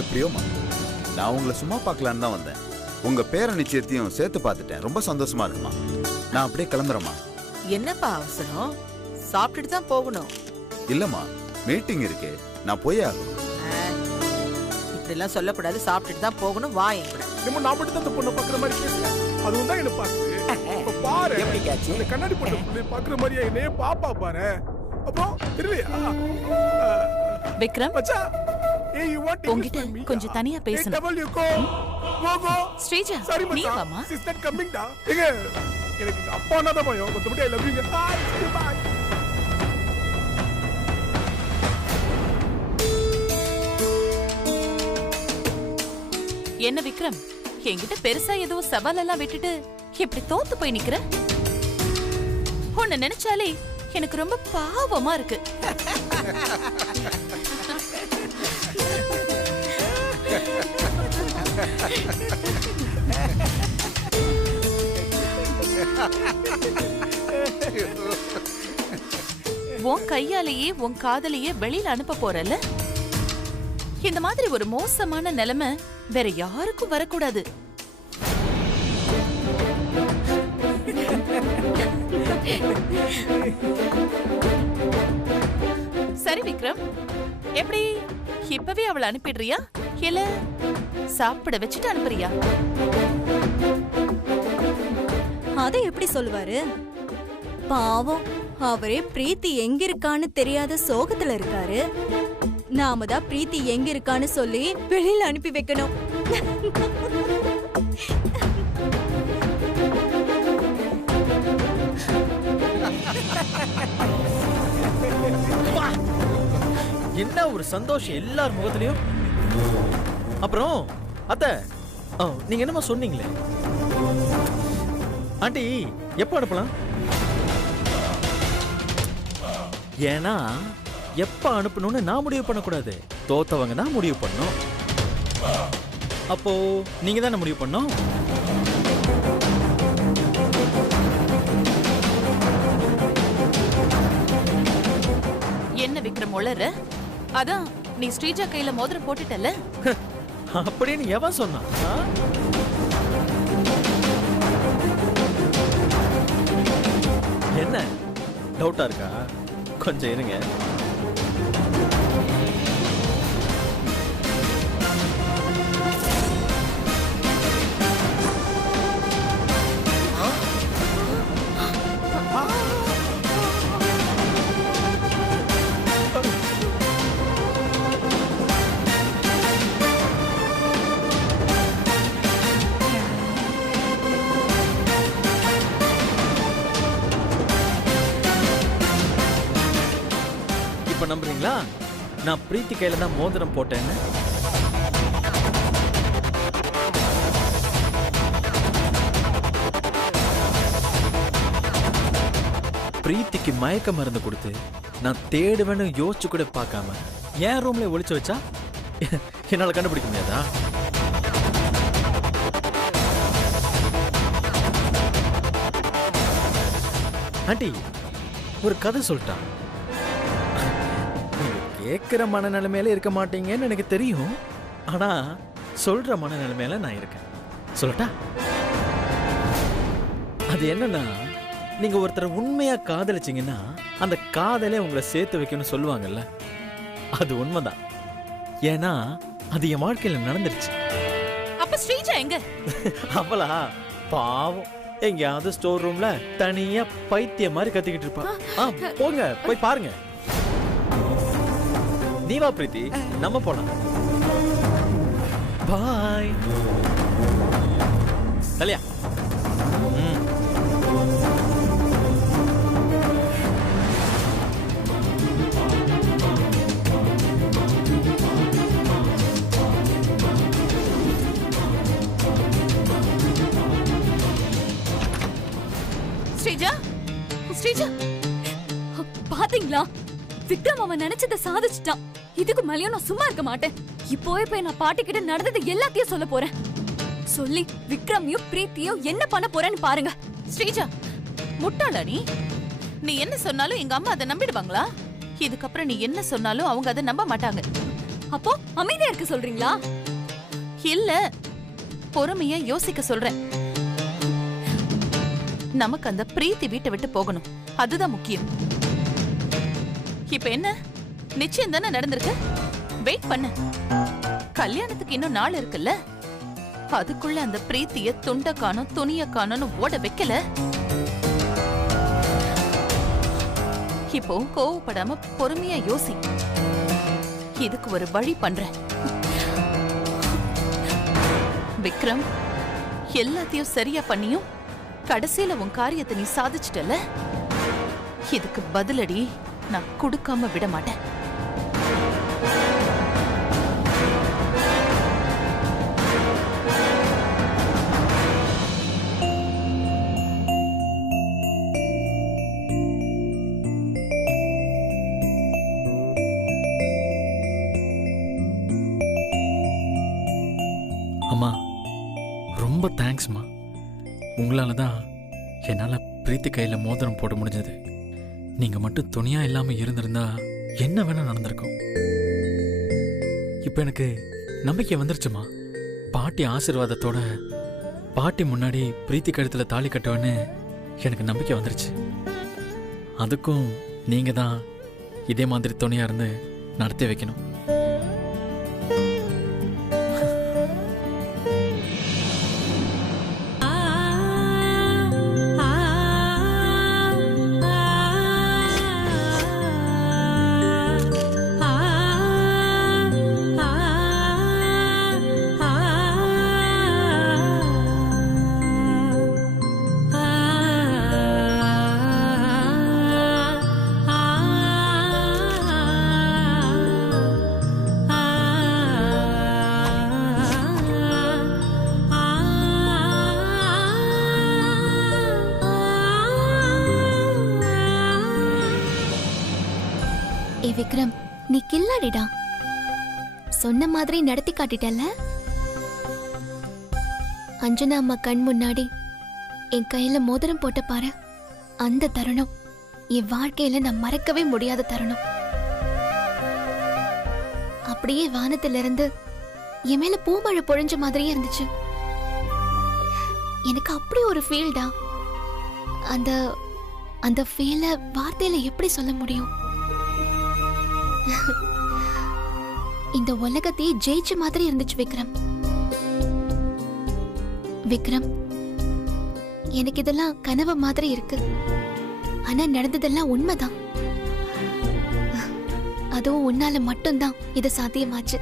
எப்படியோமா, நான் உங்களை சும்மா பார்க்கலான்னு தான் வந்தேன். உங்க பேர நிச்சயத்தையும் சேர்த்து பார்த்துட்டேன். ரொம்ப சந்தோஷமா இருக்குமா. நான் அப்படியே கிளம்புறேம்மா. என்னப்பா அவசரம்? சாப்பிட்டுட்டு தான் போகணும். இல்லம்மா, மீட்டிங் இருக்கு, நான் போய் ஆகணும். இப்படி எல்லாம் சொல்லக்கூடாது. சாப்பிட்டுட்டு தான் போகணும். வா என் கூட. நம்ம நான் மட்டும் தான் பொண்ணை பாக்குற மாதிரி பேசுறேன். அதுவும் தான் என்ன பாக்குது. பாரு எப்படி கேட்சி? இந்த கண்ணாடி போட்ட புள்ளை பாக்குற மாதிரியா என்னையே பாப்பா பாரு. அப்புறம் தெரியலையா விக்ரம்? மச்சா, ஏய் யூ வாண்ட் உங்கிட்ட கொஞ்சம் தனியா பேசணும். ஸ்ரீஜா, நீ வாமா. சிஸ்டர் கமிங் டா. ஏங்க எனக்கு அப்பா அண்ணா தான் பயம். மத்தபடி ஐ லவ் யூ. பை. என்ன விக்ரம், என்கிட்ட பெருசா ஏதோ சவால் எல்லாம் விட்டுட்டு இப்படி தோத்து போய் நிக்கிற? உன்னை நினைச்சாலே எனக்கு ரொம்ப பாவமா இருக்கு. உன் கையாலேயே உன் காதலையே வெளியில அனுப்ப போறல. இந்த மாதிரி ஒரு மோசமான நிலைமை வேற யாருக்கும் வரக்கூடாது. சரி விக்ரம், எப்படி இப்பவே அவளை அனுப்பிடுறியா இல்ல சாப்பிட வச்சுட்டு அனுப்புறியா? அதை எப்படி சொல்லுவாரு? பாவம், அவரே பிரீத்தி எங்க இருக்கான்னு தெரியாத சோகத்துல இருக்காரு. நாம தான் பிரீத்தி எங்க இருக்கான்னு சொல்லி வெளியில அனுப்பி வைக்கணும். என்ன ஒரு சந்தோஷம் எல்லார் முகத்திலையும். அப்புறம் அத்தை, நீங்க என்னமா சொன்னீங்களே, ஆண்டி எப்ப அனுப்பலாம்? ஏன்னா எப்ப அனுப்பணும்னு நான் முடிவு பண்ணக்கூடாது, தோத்தவங்க தான் முடிவு பண்ணணும். அப்போ நீங்க தானே முடிவு பண்ணணும். என்ன விக்ரம் உளற? அதான் நீ ஸ்ரீஜா கையில மோதிரம் போட்டுட்டல. அப்படின்னு எவன் சொன்னா? என்ன டவுட்டா இருக்கா? கொஞ்சம் இருங்க. இப்ப நம்புறீங்களா நான் பிரீத்தி கையில தான் மோதிரம் போட்டேன்னு? பிரீத்திக்கு மயக்க மருந்து கொடுத்து நான் தேடுவேன்னு யோசிச்சு கூட பார்க்காம என் ரூம்ல ஒளிச்சு வச்சா என்னால கண்டுபிடிக்க முடியாதா? ஆண்டி ஒரு கதை சொல்லிட்டான். கேட்கிற மனநிலைமையில இருக்க மாட்டீங்கன்னு எனக்கு தெரியும். ஆனா சொல்ற மனநிலைமையில நான் இருக்கேன். சொல்லட்டா? அது என்னன்னா, நீங்க ஒருத்தரை உண்மையா காதலிச்சீங்கன்னா அந்த காதலே உங்களை சேர்த்து வைக்கணும்னு சொல்லுவாங்கல்ல, அது உண்மைதான். ஏன்னா அது என் வாழ்க்கையில நடந்துருச்சு. அப்ப ஸ்ரீஜா எங்க? அவளா பாவம் எங்கயாவது ஸ்டோர் ரூம்ல தனியா பைத்திய மாதிரி கத்திக்கிட்டு இருப்பா. போங்க போய் பாருங்க. நீ வா பிரீத்தி, நம்ம போலாம். பாய் கல்யா. ஸ்ரீஜா ஸ்ரீஜா, பாத்தீங்களா, விக்ரம் அவன் நினைச்சதை சாதிச்சிட்டான். இதுக்கு மேலயும் நான் சும்மா இருக்க மாட்டேன். இப்போவே போய் நான் பாட்டி கிட்ட நடந்தது எல்லாத்தையும் சொல்ல போறேன். சொல்லி விக்ரமையும் பிரீத்தியும் என்ன பண்ண போறேன்னு பாருங்க. ஸ்ரீஜா, முட்டாளா நீ? நீ என்ன சொன்னாலும் எங்க அம்மா அதை நம்பிடுவாங்களா? இதுக்கப்புறம் நீ என்ன சொன்னாலும் அவங்க அதை நம்ப மாட்டாங்க. அப்போ அமைதியா இருக்க சொல்றீங்களா? இல்ல, பொறுமையா யோசிக்க சொல்றேன். நமக்கு அந்த பிரீத்தி வீட்டை விட்டு போகணும், அதுதான் முக்கியம். இப்ப என்ன, நிச்சயம் தானே நடந்திருக்கு. வெயிட் பண்ண, கல்யாணத்துக்கு இன்னும் நாள் இருக்குல்ல. அதுக்குள்ள அந்த பிரீத்திய துண்ட காணும் துணிய காணும்னு ஓட வைக்கல. இப்போ கோவப்படாம பொறுமையா யோசி. இதுக்கு ஒரு வழி பண்றேன். விக்ரம், எல்லாத்தையும் சரியா பண்ணியும் கடைசியில உன் காரியத்தை நீ சாதிச்சிட்டல. இதுக்கு பதிலடி நான் கொடுக்காம விட மாட்டேன். அம்மா, ரொம்ப தேங்க்ஸ்மா. உங்களால தான் என்னால் பிரீத்தி கையில் மோதிரம் போட முடிஞ்சது. நீங்கள் மட்டும் துணியா இல்லாமல் இருந்திருந்தா என்ன வேணா நடந்திருக்கும். இப்போ எனக்கு நம்பிக்கை வந்துருச்சுமா. பாட்டி ஆசீர்வாதத்தோட பாட்டி முன்னாடி பிரீத்தி கழுத்தில் தாலி கட்டுவேன்னு எனக்கு நம்பிக்கை வந்துருச்சு. அதுக்கும் நீங்கள் தான் இதே மாதிரி துணியாக இருந்து நடத்தி வைக்கணும். விக்ரம், நீ கில்லாடிடா. சொன்ன மாதிரி நடத்தி காட்டிட்டல்ல. அஞ்சனா அம்மா கண் முன்னாடி என் கையில மோதிரம் போட்ட பாரு, அந்த தருணம் என் வாழ்க்கையில நான் மறக்கவே முடியாத தருணம். அப்படியே வானத்திலிருந்து என் மேல பூமழை பொழிஞ்ச மாதிரியே இருந்துச்சு. எனக்கு அப்படி ஒரு ஃபீல்டா. அந்த அந்த ஃபீல வார்த்தையில எப்படி சொல்ல முடியும்? இந்த உலகத்தையே ஜெயிச்ச மாதிரி இருந்துச்சு விக்ரம். விக்ரம், எனக்கு இதெல்லாம் கனவு மாதிரி இருக்கு. ஆனா நடந்ததெல்லாம் உண்மைதான். அதுவும் உன்னால மட்டும்தான் இது சாத்தியமாச்சு.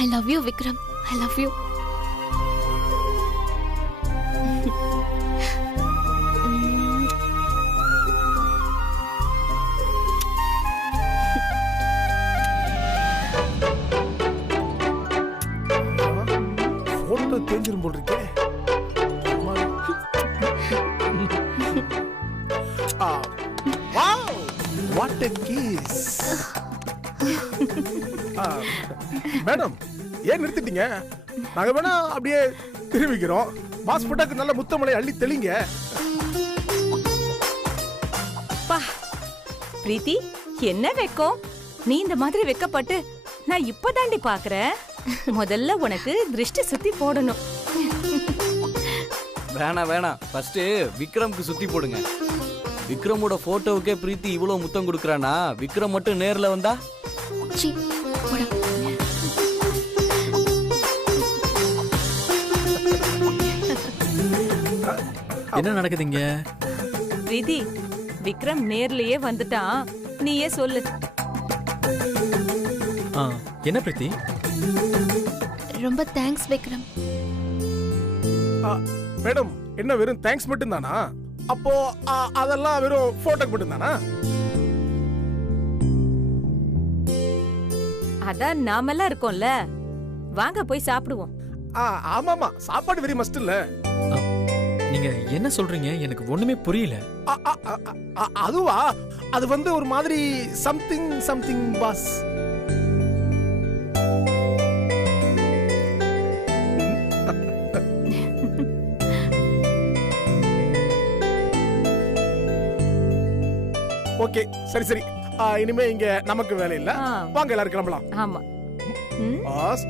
I love you Vikram, I love you. தெரிஞ்சிரும் போல் இருக்கே. Wow, what a kiss. Madam, ஏன் நிறுத்திட்டீங்க? நாங்க வேணா அப்படியே திரும்பிக்கிறோம். பாஸ் புட்டாக்கு நல்ல முத்தமலை அள்ளி தெளிங்க. பிரீத்தி, என்ன வெக்கம்? நீ இந்த மாதிரி வெக்கப்பட்டு நான் இப்பதாண்டி பாக்குறேன். முதல்ல உனக்கு திருஷ்டி சுத்தி போடணும். வேணாம், ஃபர்ஸ்ட் விக்ரம்க்கு சுத்தி போடுங்க. விக்ரமோட போட்டோவுக்கே பிரீத்தி இவ்வளவு முத்தம் கொடுக்கறானா, விக்ரம் மட்டும் நேர்ல வந்தா? என்ன நடக்குதுங்க? பிரீத்தி, விக்ரம் நேர்லயே வந்துட்டான். நீயே சொல்லு. என்ன பிரீத்தி? ரொம்ப தேங்க்ஸ் விக்ரம். மேடம், என்ன வெறும் தேங்க்ஸ் மட்டும் தானா? அப்போ அதெல்லாம் வெறும் போட்டோக்கு மட்டும் தானா? அதான் நாமெல்லாம் இருக்கோம்ல, வாங்க போய் சாப்பிடுவோம். ஆமாமா, சாப்பாடு வெரி மஸ்ட் இல்ல. நீங்க என்ன சொல்றீங்க? எனக்கு ஒண்ணுமே புரியல. அதுவா? அது வந்து ஒரு மாதிரி சம்திங் சம்திங் பாஸ். ஓகே, சரி சரி. இனிமே இங்க நமக்கு வேலை இல்ல. வாங்க எல்லாரும் கிளம்பலாம். ஆமா. பாஸ்.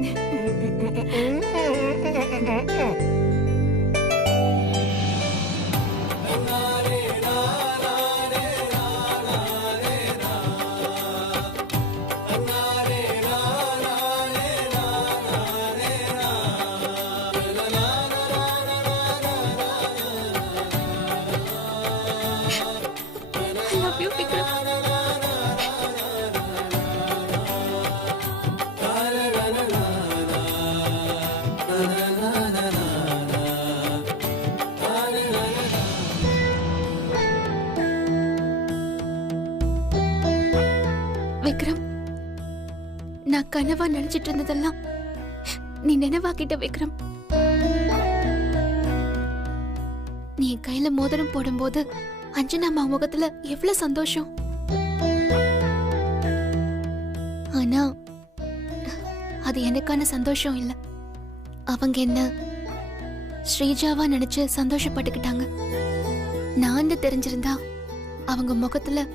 விக்ரம், நான் கனவா நினைச்சிட்டு இருந்ததெல்லாம் நீ நினைவாக்கிட்ட விக்ரம். நீ என் கையில மோதிரம் போடும்போது அஞ்சனாமா முகத்துல எவ்வளவு சந்தோஷம். ஆனா அது எனக்கான சந்தோஷம் இல்ல. அவங்க என்ன ஸ்ரீஜாவா நினைச்சு சந்தோஷப்பட்டுக்கிட்டாங்க. நான் தெரிஞ்சிருந்தா அவங்க முகத்துல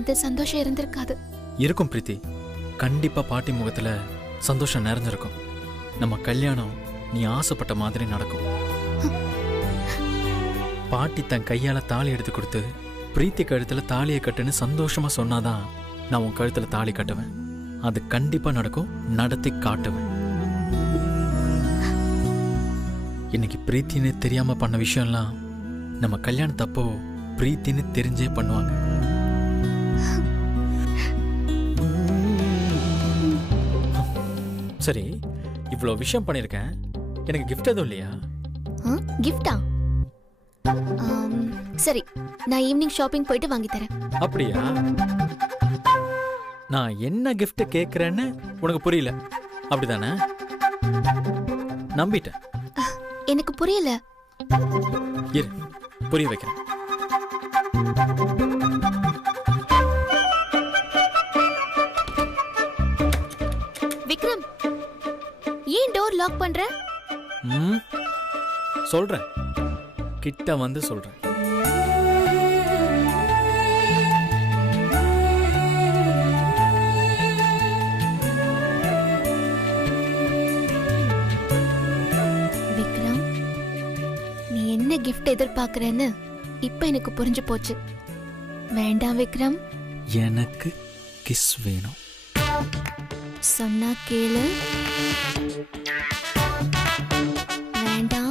இந்த சந்தோஷம் இருந்திருக்காது. இருக்கும் பிரீத்தி, கண்டிப்பா பாட்டி முகத்துல சந்தோஷம் நிறைஞ்சிருக்கும். நம்ம கல்யாணம் நீ ஆசைப்பட்ட மாதிரி நடக்கும். பாட்டி தன் கையால தாலி எடுத்து கொடுத்து பிரீத்தி கழுத்துல தாலியை கட்டுன்னு சந்தோஷமா சொன்னாதான் நான் உன் கழுத்துல தாலி கட்டுவேன். அது கண்டிப்பா நடக்கும், நடத்தி காட்டுவேன். இன்னைக்கு பிரீத்தின்னு தெரியாம பண்ண விஷயம்லாம் நம்ம கல்யாணத்தப்போ பிரீத்தின்னு தெரிஞ்சே பண்ணுவாங்க. சரி, இவ்வளோ விஷயம் பண்ணியிருக்கேன், எனக்கு கிஃப்ட் எதுவும் இல்லையா? கிஃப்டா? சரி, நான் ஈவினிங் ஷாப்பிங் போயிட்டு வாங்கி தரேன். அப்படியா? நான் என்ன கிஃப்ட் கேட்குறேன்னு உனக்கு புரியல, அப்படிதானே? நம்பிட்டேன். எனக்கு புரியல. இரு, புரிய வைக்கிறேன். விக்ரம், ஏன் டோர் லாக் பண்ற? சொல்றேன், கிட்ட வந்து சொல்றேன். விக்ரம், நீ என்ன கிஃப்ட் எதிர்பார்க்கறேன்னு இப்ப எனக்கு புரிஞ்சு போச்சு. வேண்டாம் விக்ரம், எனக்கு கிஸ் வேணும். சொன்னா கேளு. வேண்டாம்.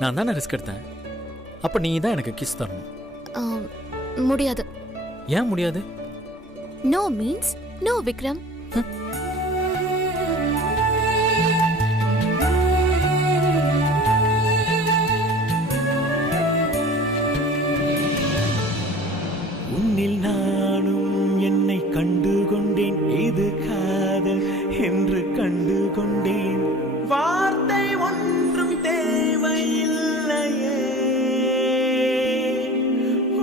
நான் தானே ரிஸ்க் எடுத்தேன், அப்ப நீ தான் எனக்கு கிஸ் தரணும். முடியாது. ஏன் முடியாது? No means no Vikram. உன்னில் நானும் என்னை கண்டு கொண்டேன், இது காதல் என்று கண்டு கொண்டேன். வார்த்தை ஒன்றும் தேவையில்லையே,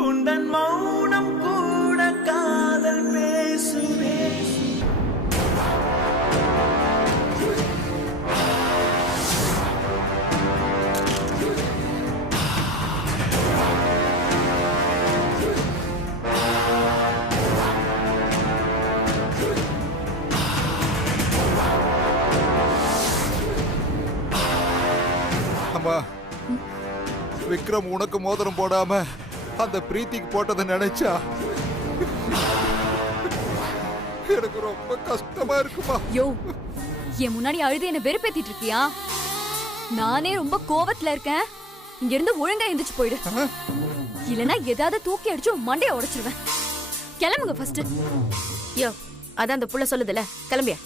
உந்தன் மௌனம் கூட காதல் பேசுவே. விக்ரம் உனக்கு மோதிரம் போடாம அந்த பிரீத்திக்கு போட்டதை நினைச்சா எனக்கு ரொம்ப கஷ்டமா இருக்குமா. யோ, என் முன்னாடி அழுது என்ன வெறுப்பேத்திட்டு இருக்கியா? நானே ரொம்ப கோவத்துல இருக்கேன். இங்க இருந்து ஒழுங்கா எந்திரிச்சு போயிடு, இல்லனா ஏதாவது தூக்கி அடிச்சு மண்டைய உடைச்சிருவேன். கிளம்புங்க ஃபர்ஸ்ட். யோ, அதான் அந்த புள்ள சொல்லுதுல, கிளம்பியா.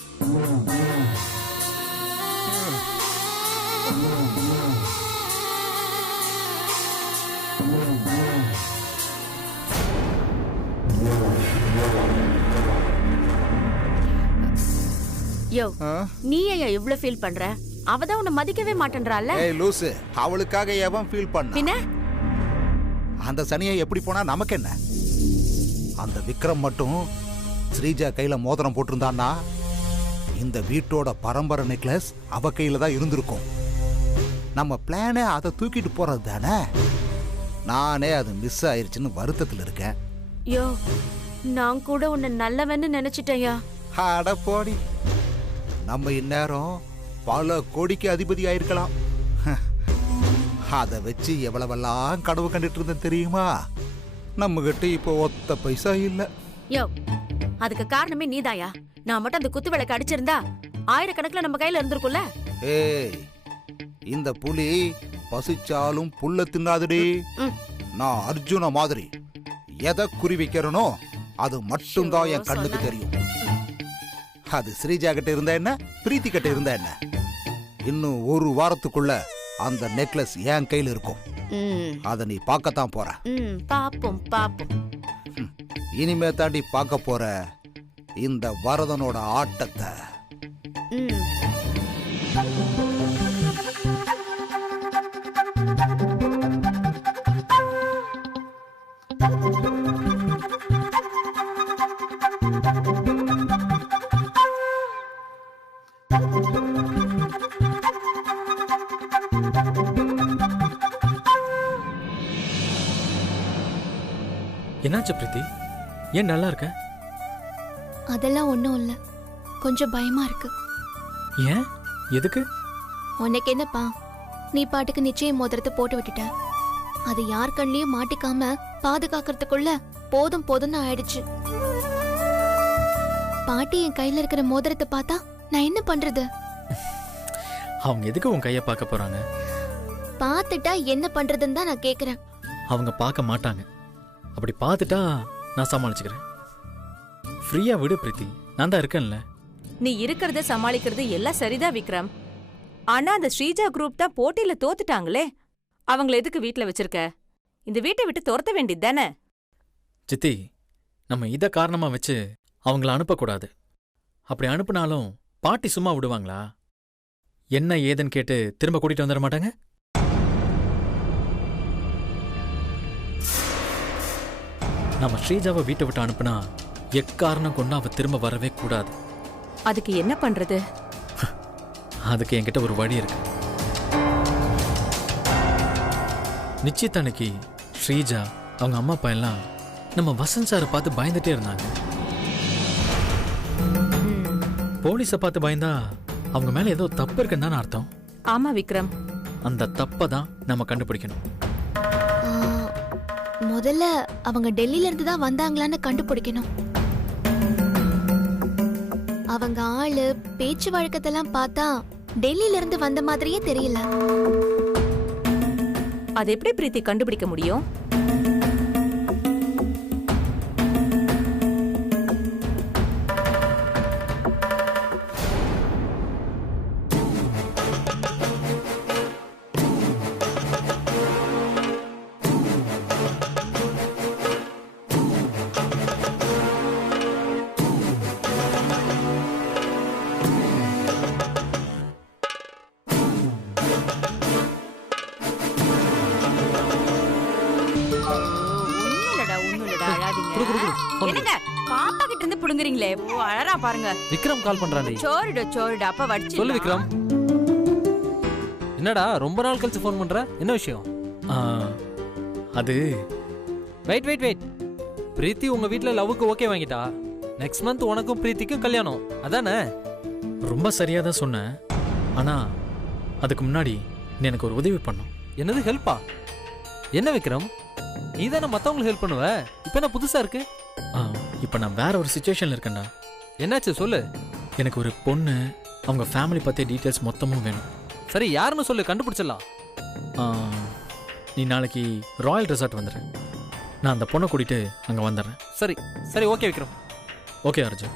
யோ, நீ ஏன் இவ்ளோ ஃபீல் பண்ற? அவதான் உன்னை மதிக்கவே மாட்டேன்றால. ஏய் லூசு, அவளுக்காக எவன் ஃபீல் பண்ணா? பின்ன அந்த சனியை எப்படி போனா நமக்கு என்ன? அந்த விக்ரம் மட்டும் ஸ்ரீஜா கையில மோதிரம் போட்டிருந்தான்னா இந்த வீட்டோட பரம்பரை நெக்லஸ் அவ கையில தான் இருந்திருக்கும். நம்ம பிளானே அதை தூக்கிட்டு போறது தானே. நானே அது மிஸ் ஆயிருச்சுன்னு வருத்தத்தில் இருக்கேன். யோ, நான் கூட உன்னை நல்லவன்னு நினைச்சிட்டேயா. அட போடி, நம்ம இந்நேரம் பல கோடிக்கு அதிபதி ஆயிருக்கலாம். அதை வச்சு எவ்வளவெல்லாம் கனவு கண்டுட்டு இருந்தேன் தெரியுமா? நம்ம கிட்ட இப்போ ஒத்த பைசா இல்ல. யோ, அதுக்கு காரணமே நீதாயா. நான் மட்டும் அந்த குத்து விளக்கு அடிச்சிருந்தா ஆயிரக்கணக்கில் நம்ம கையில இருந்திருக்கும்ல. ஏய், இந்த புலி பசிச்சாலும் புல்ல தின்னாதுடி. நான் அர்ஜுன மாதிரி எதை குறி வைக்கிறனோ அது மட்டும்தான் என் கண்ணுக்கு தெரியும். அது ஸ்ரீஜா கிட்ட இருந்தா என்ன, பிரீத்தி கிட்ட இருந்தா என்ன, இன்னும் ஒரு வாரத்துக்குள்ள அந்த நெக்லஸ் என் கையில இருக்கும். அத நீ பார்க்கத்தான் போற. பாப்போம் பாப்போம். இனிமே தாண்டி பார்க்க போற இந்த வரதனோட ஆட்டத்தை. என்னாச்சு பிரீத்தி? ஏன் நல்லா இருக்க? அதெல்லாம் ஒண்ணும் இல்ல, கொஞ்சம் பயமா இருக்கு. ஏன்? எதுக்கு? உனக்கு என்னப்பா, நீ பாட்டுக்கு நிச்சயம் மோதிரத்தை போட்டு விட்டுட்ட. அது யார் கண்ணிலையும் மாட்டிக்காம பாதுகாக்கிறதுக்குள்ள போதும் போதும்னு ஆயிடுச்சு. பாட்டி என் கையில இருக்கிற மோதிரத்தை பார்த்தா நான் என்ன பண்றது? அவங்க எதுக்கு உன் கையை பார்க்க போறாங்க? பார்த்துட்டா என்ன பண்றதுன்னு தான் நான் கேக்குறேன். அவங்க பார்க்க மாட்டாங்க. அப்படி பார்த்துட்டா நான் சமாளிச்சுக்கிறேன். ஃப்ரீயா விடு பிரீத்தி, நான் தான் இருக்கேன்ல. நீ இருக்கிறத சமாளிக்கிறது எல்லாம் சரிதான் விக்ரம். ஆனா அந்த ஸ்ரீஜா குரூப் தான் போட்டியில தோத்துட்டாங்களே, அவங்கள எதுக்கு வீட்டுல வச்சிருக்க? இந்த வீட்டை விட்டு துரத்த வேண்டியது தானே. சித்தி, நம்ம இத காரணமா வச்சு அவங்கள அனுப்பக்கூடாது. அப்படி அனுப்புனாலும் பாட்டி சும்மா விடுவாங்களா? என்ன ஏதுன்னு கேட்டு திரும்ப கூட்டிட்டு வந்துட மாட்டாங்க. நம்ம ஸ்ரீஜாவை வீட்டை விட்டு அனுப்புனா எக்காரணம் கொண்டு அவ திரும்ப வரவே கூடாது. அதுக்கு என்ன பண்றது? அதுக்கு என்கிட்ட ஒரு வழி இருக்கு. நிச்சயத்தன்னைக்கு ஸ்ரீஜா அவங்க அம்மா அப்பா எல்லாம் நம்ம வசந்த் சாரை பார்த்து பயந்துட்டே இருந்தாங்க. போலீஸை பார்த்து பயந்தா அவங்க மேல ஏதோ தப்பு இருக்குன்னு தானே அர்த்தம். ஆமா விக்ரம், அந்த தப்பை தான் நம்ம கண்டுபிடிக்கணும். முதல்ல அவங்க டெல்லியில இருந்து தான் வந்தாங்களான்னு கண்டுபிடிக்கணும். அவங்க ஆளு பேச்சு வழக்கத்தெல்லாம் பார்த்தா டெல்லியில இருந்து வந்த மாதிரியே தெரியல. அது எப்படி பிரீத்தி கண்டுபிடிக்க முடியும்? என்னங்க பாப்பா கிட்ட இருந்து புடுங்குறீங்களே? அழறா பாருங்க. விக்ரம் கால் பண்றானே. சோறுடா அப்பா வடிச்சு சொல்லு விக்ரம். என்னடா ரொம்ப நாள் கழிச்சு ஃபோன் பண்ற? என்ன விஷயம்? அது வெயிட். பிரீத்தி உங்க வீட்ல லவ்வுக்கு ஓகே வாங்கிட்டா. நெக்ஸ்ட் மந்த் உனக்கும் பிரீத்திக்கும் கல்யாணம், அதானே? ரொம்ப சரியா தான் சொன்னேன். ஆனா அதுக்கு முன்னாடி நீ எனக்கு ஒரு உதவி பண்ணும். என்னது ஹெல்ப்பா? என்ன விக்ரம், நீ தானே மத்தவங்களுக்கு ஹெல்ப் பண்ணுவ, இப்ப என்ன புதுசா இருக்கு? இப்போ நான் வேற ஒரு சுச்சுவேஷன்ல இருக்கேன்டா. என்னாச்சு சொல்லு. எனக்கு ஒரு பொண்ணு, அவங்க ஃபேமிலி பற்றிய டீட்டெயில்ஸ் மொத்தமும் வேணும். சரி, யாருன்னு சொல்லு, கண்டுபிடிச்சிடலாம். நீ நாளைக்கு ராயல் ரெசார்ட் வந்துடுறேன். நான் அந்த பொண்ணை கூட்டிட்டு அங்கே வந்துடுறேன். சரி சரி, ஓகே விக்ரம். ஓகே அர்ஜுன்.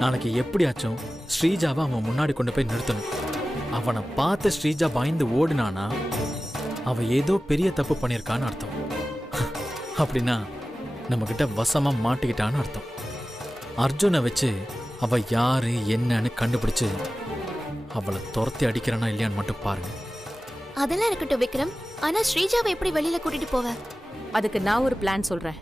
நாளைக்கு எப்படியாச்சும் ஸ்ரீஜாவை அவன் முன்னாடி கொண்டு போய் நிறுத்தணும். அவனை பார்த்து ஸ்ரீஜா பயந்து ஓடினானா அவ ஏதோ பெரிய தப்பு பண்ணியிருக்கான்னு அர்த்தம். அப்படின்னா நம்ம கிட்ட வசமா மாட்டிக்கிட்டான்னு அர்த்தம். அர்ஜுனை வச்சு அவ யாரு என்னன்னு கண்டுபிடிச்சு அவளை துரத்தி அடிக்கிறானா இல்லையான்னு மட்டும் பாருங்க. அதெல்லாம் இருக்கட்டும் விக்ரம், ஆனா ஸ்ரீஜாவை எப்படி வெளியில கூட்டிட்டு போவ? அதுக்கு நான் ஒரு பிளான் சொல்றேன்.